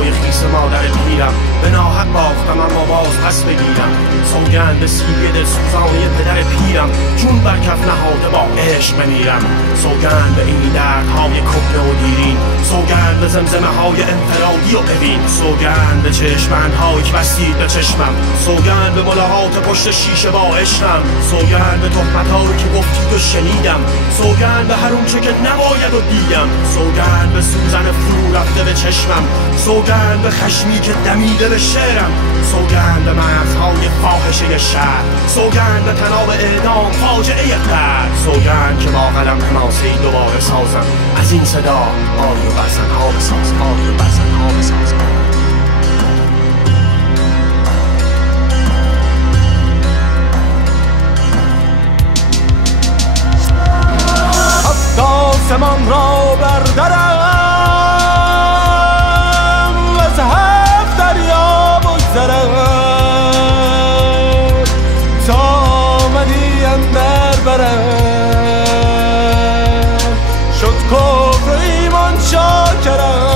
پای خیس مادر پیرم به ناحق باختم اما باز پس بگیرم سوگند به سیبی دلسوزانه پدر پیرم چون بر کف نهاده با عشق بمیرم سوگند به این دردهای کهنه و دیرین سوگند به زمزمه های انفرادی و اوین سوگند به چشمندهایی که بستید به چشمم سوگند به ملاقات پشت شیشه با عشقم سوگند به تهمت‌هایی که گفتید و شنیدم سوگند به هر اونچه که نباید و دیدم سوگند به سوزن فرو رفته به چشمم سوگند به خشمی که دمیده به شعرم سوگند به مرزهای فاحشه شهر سوگند به طناب اعدام فاجعه قتل سوگند که با قلم حماسه‌ای دوباره سازم از این صدا آری و بزن‌ها بساز آری و بزن‌ها بساز آسمان را بردارم و از هفت دریا بگذرم تا آمدی اندر برم شد کفر ایمان شاکرم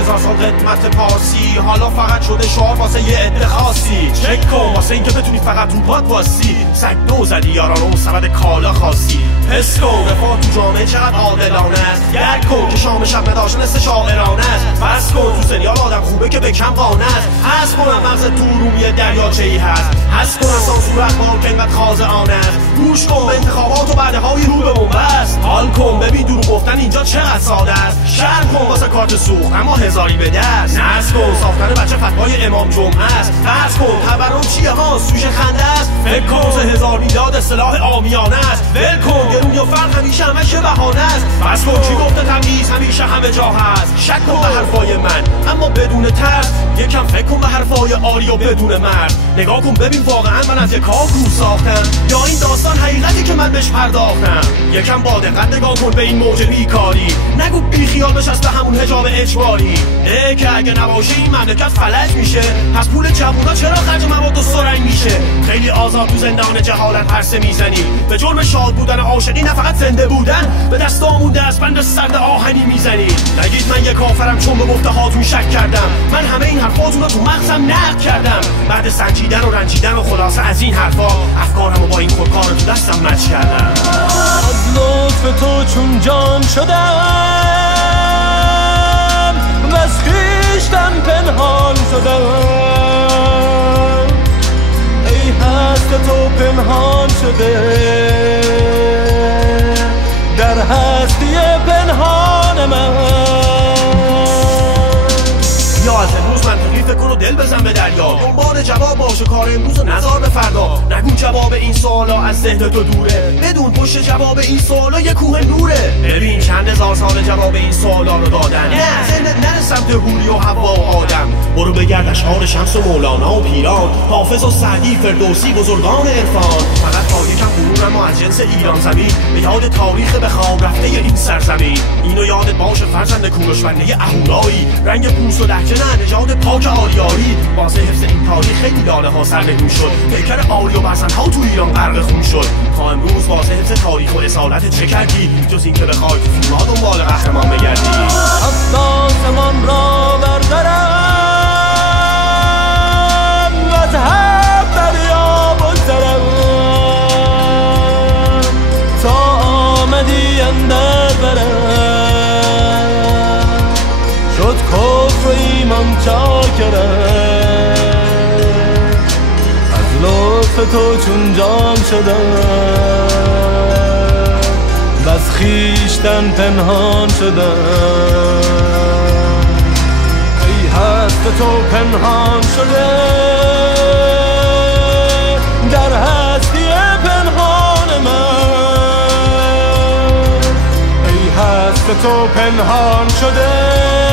هزار سال قدمت پارسی حالا فقط شده شعار واسه یه عده خاصی چک کن واسه اینکه بتونی فقط رو پات واسی سگ دو زدی یارانو و سبد کالا خاصی حس کن رفاه تو جامعه چقدر عادلانه است درک کن که شام شب نداشت نصف شاعرانه است بس کن تو سریال آدم خوبه که به کم قانه است حس کنم مغز تو روی دریاچه ای هست حس کنم سانسور اخبار که اینقدر خاضعانه است گوش کن به انتخابات و بعدهای رو به بنبست حال کن ببین دروغ گفتن اینجا چقدر ساده است شرح کن واسه کارت سوخت اما هزاری به دست نصب کن ساختن بچه فتوای امام جمعه است فرض کن تورم چیه ها سوژه خنده است فکر کن سه هزار میلاد اصطلاح عامیانه است ول کن گرونی و فرق همیشه همش بهانه است بس کن کی گفته تمیز همیشه همه جا هست شک کن به حرفای من اما بدون ترس یکم فکر کن به حرفای آری و بدون مرد نگاه کن ببین واقعا من از یک کاکو ساختم یا این داستان حقیقتی که من بهش پرداختم یکم با دقت نگاه کن به این موج بیکاری نگو بی خیال بشست به همون حجاب اجباری که اگه نباشه این مملکت فلج میشه پس پول جوونا چرا خرج مواد و سرنگ میشه خیلی آزاد تو زندان جهالت پرسه میزنی به جرم شاد بودن عاشقی نه فقط زنده بودن به دست آمونده از بند سرد آهنی میزنی نگید من یک کافرم چون به گفته هاتون شک کردم من همه این حرفاتون رو تو مغزم نقد کردم بعد سنجیدن و رنجیدن و خلاصه از این حرفا افکارم رو با این خودکار تو دستم مچ کردم از لطف تو چون جان شدم و از خویشتن پنهان شدم ای هست تو پنهان شده در هستی پنهان من یا از امروز منطقی فکر کن و دل بزن به دریا دنبال جواب باشه کار امروز و نذار به فردا نگو جواب این سوالا از ذهن تو دوره بدون پشت جواب این سوالا یه کوه نوره ببین چند هزار سال جواب این سوالا رو دادن نه ذهنت نره سمت هوری و حوا و آدم برو بگرد اشعار شمس و مولانا و پیران حافظ و سعدی فردوسی بزرگان عرفان فقط تا یکم برون اما از جنس ایران زمین به یاد تاریخ به خواب رفته این سرزمین اینو یادت باشه فرزند کوروشونده اهورایی رنگ پوست و لهجه نه نژاد پاک آریایی واسه حفظ این تاریخ خیلی لاله ها سرنگون شد پیکر آری و بزن ها تو ایران غرق خون شد تا امروز واسه حفظ تاریخ و اصالت چه کردی جز این که بخوای تو فیلم ها دنبال قهرمان بگردی از آسمان را بردارم و از هفت دریا بگذرم تا آمدی اندر برم شد کفر ایمان چاکرم از لطف تو چون جان شدم و از خویشتن پنهان شدم ای هست تو پنهان شده در هستی پنهان من ای هست تو پنهان شده